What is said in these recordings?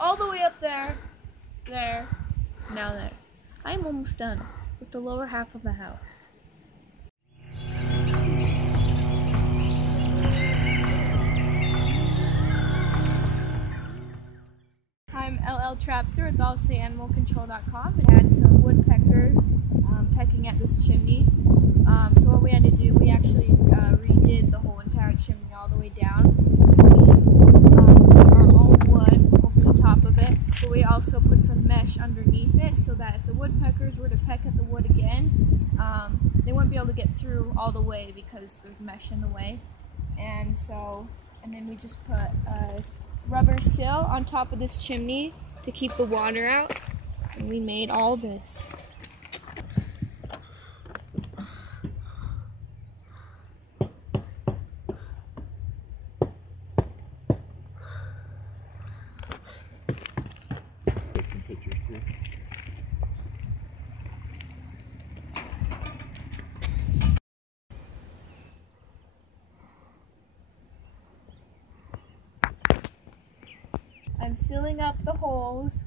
all the way up there, there, now there. I'm almost done with the lower half of the house. I'm LL Trapster with AllStateAnimalControl.com. We had some woodpeckers pecking at this chimney. So what we had to do, we actually redid the whole entire chimney all the way down. We put our own wood over the top of it, but we also put some mesh underneath it so that if the woodpeckers were to peck at the wood again, they wouldn't be able to get through all the way because there's mesh in the way. And then we just put a rubber sill on top of this chimney to keep the water out, and we made all this. I'm sealing up the holes,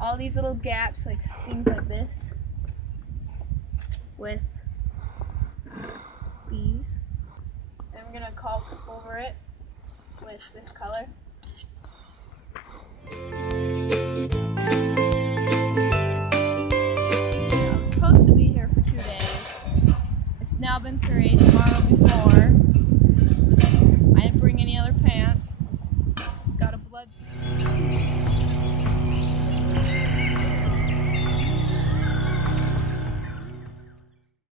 all these little gaps, like things like this, with these. And I'm gonna caulk over it with this color. I was supposed to be here for 2 days. It's now been 3, tomorrow will be 4. I didn't bring any other pants. Got a blood.